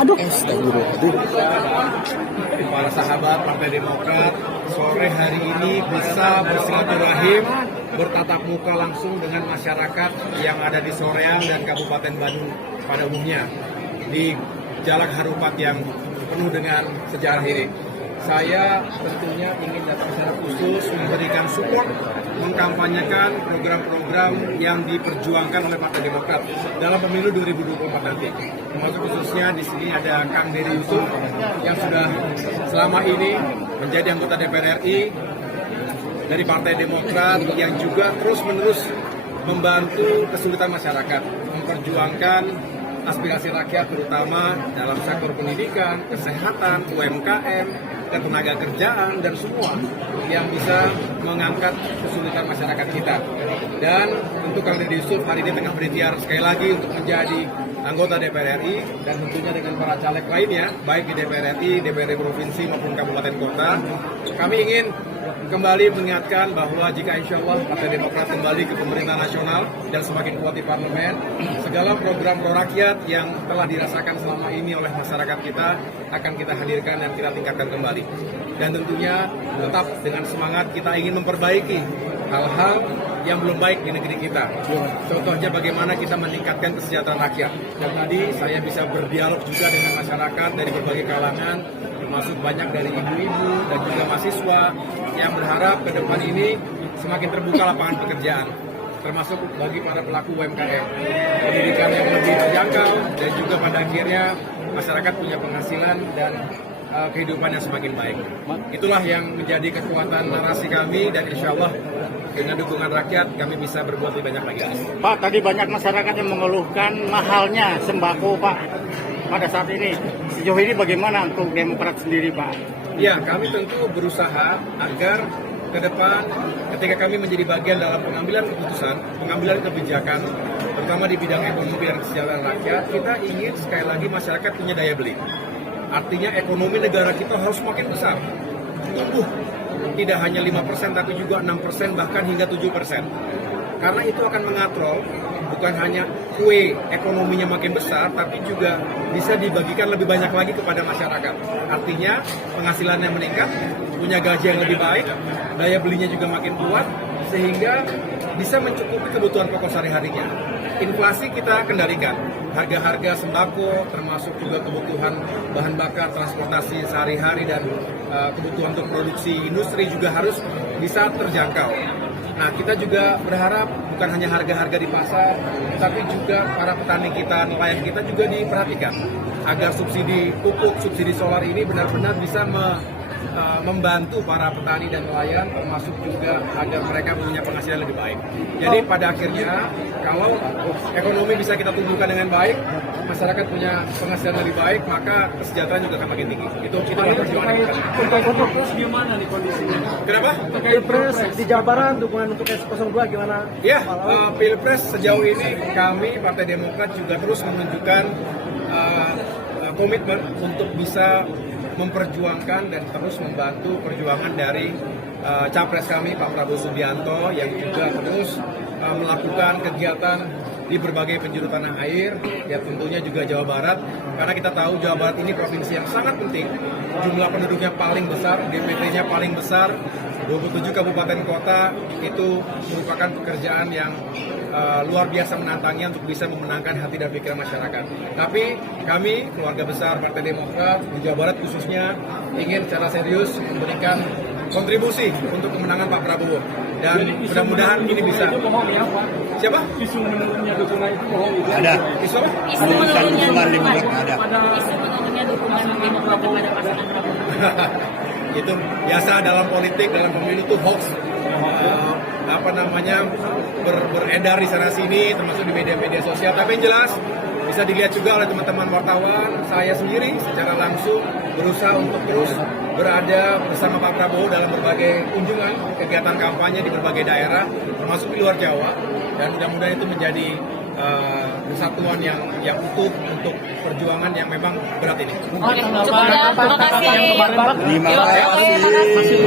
Aduh. Para sahabat Partai Demokrat, sore hari ini bisa bersilaturahim, bertatap muka langsung dengan masyarakat yang ada di Soreang dan Kabupaten Bandung pada umumnya di Jalak Harupat yang penuh dengan sejarah ini. Saya tentunya ingin datang secara khusus memberikan support, mengkampanyekan program-program yang diperjuangkan oleh Partai Demokrat dalam pemilu 2024 nanti. Termasuk khususnya di sini ada Kang Dery Yusuf yang sudah selama ini menjadi anggota DPR RI dari Partai Demokrat yang juga terus-menerus membantu kesulitan masyarakat, memperjuangkan aspirasi rakyat terutama dalam sektor pendidikan, kesehatan, UMKM, dan tenaga kerjaan, dan semua yang bisa mengangkat kesulitan masyarakat kita. Dan untuk Kang Dery Yusuf hari ini tengah berikhtiar sekali lagi untuk menjadi anggota DPR RI, dan tentunya dengan para caleg lainnya, baik di DPR RI, DPRD Provinsi maupun Kabupaten Kota. Kami ingin kembali mengingatkan bahwa jika insya Allah Partai Demokrat kembali ke pemerintahan nasional dan semakin kuat di parlemen, segala program pro rakyat yang telah dirasakan selama ini oleh masyarakat kita akan kita hadirkan dan kita tingkatkan kembali. Dan tentunya tetap dengan semangat kita ingin memperbaiki hal-hal yang belum baik di negeri kita. Contohnya bagaimana kita meningkatkan kesejahteraan rakyat. Dan tadi saya bisa berdialog juga dengan masyarakat dari berbagai kalangan, termasuk banyak dari ibu-ibu dan juga mahasiswa yang berharap ke depan ini semakin terbuka lapangan pekerjaan, termasuk bagi para pelaku UMKM, pendidikan yang lebih terjangkau, dan juga pada akhirnya masyarakat punya penghasilan dan kehidupan yang semakin baik. Itulah yang menjadi kekuatan narasi kami, dan insya Allah dengan dukungan rakyat kami bisa berbuat lebih banyak lagi. Pak, tadi banyak masyarakat yang mengeluhkan mahalnya sembako, Pak, pada saat ini. Sejauh ini bagaimana untuk Demokrat sendiri, Pak? Ya, kami tentu berusaha agar ke depan ketika kami menjadi bagian dalam pengambilan keputusan, pengambilan kebijakan, terutama di bidang ekonomi dan kesejahteraan rakyat, kita ingin sekali lagi masyarakat punya daya beli. Artinya ekonomi negara kita harus makin besar, tumbuh tidak hanya 5% tapi juga 6% bahkan hingga 7%. Karena itu akan mengatrol bukan hanya kue ekonominya makin besar, tapi juga bisa dibagikan lebih banyak lagi kepada masyarakat. Artinya penghasilannya meningkat, punya gaji yang lebih baik, daya belinya juga makin kuat, sehingga bisa mencukupi kebutuhan pokok sehari-harinya. Inflasi kita kendalikan, harga-harga sembako termasuk juga kebutuhan bahan bakar, transportasi sehari-hari, dan kebutuhan untuk produksi industri juga harus bisa terjangkau. Nah, kita juga berharap bukan hanya harga-harga di pasar, tapi juga para petani kita, nelayan kita juga diperhatikan agar subsidi pupuk, subsidi solar ini benar-benar bisa membantu para petani dan nelayan, termasuk juga agar mereka punya penghasilan lebih baik. Jadi pada akhirnya kalau ekonomi bisa kita tumbuhkan dengan baik, masyarakat punya penghasilan lebih baik, maka kesejahteraan juga akan makin tinggi. Itu kita perjuangan kita. Pilpres gimana nih kondisinya? Kenapa? Pilpres di Jawa Barat dukungan untuk S02 gimana? Ya, Pilpres sejauh ini kami Partai Demokrat juga terus menunjukkan komitmen untuk bisa memperjuangkan dan terus membantu perjuangan dari capres kami Pak Prabowo Subianto yang juga terus melakukan kegiatan di berbagai penjuru tanah air, ya tentunya juga Jawa Barat, karena kita tahu Jawa Barat ini provinsi yang sangat penting, jumlah penduduknya paling besar, DPT-nya paling besar, 27 kabupaten kota, itu merupakan pekerjaan yang luar biasa menantangnya untuk bisa memenangkan hati dan pikiran masyarakat. Tapi kami, keluarga besar Partai Demokrat di Jawa Barat khususnya, ingin secara serius memberikan kontribusi untuk kemenangan Pak Prabowo. Dan mudah-mudahan ini bisa. Siapa? Isu menurunnya dukungan itu bohong. Ada. Isu apa? Isu menurunnya ada. Isu menurunnya dukungan Demokrat kepada pasangan Prabowo. Itu biasa dalam politik, dalam pemilu itu hoax. Beredar di sana sini, termasuk di media-media sosial. Tapi yang jelas bisa dilihat juga oleh teman-teman wartawan, saya sendiri secara langsung berusaha untuk terus berada bersama Pak Prabowo dalam berbagai kunjungan, kegiatan kampanye di berbagai daerah, termasuk di luar Jawa, dan mudah-mudahan itu menjadi kesatuan yang utuh untuk perjuangan yang memang berat ini. Oke, cukup ya. Terima kasih. Terima kasih.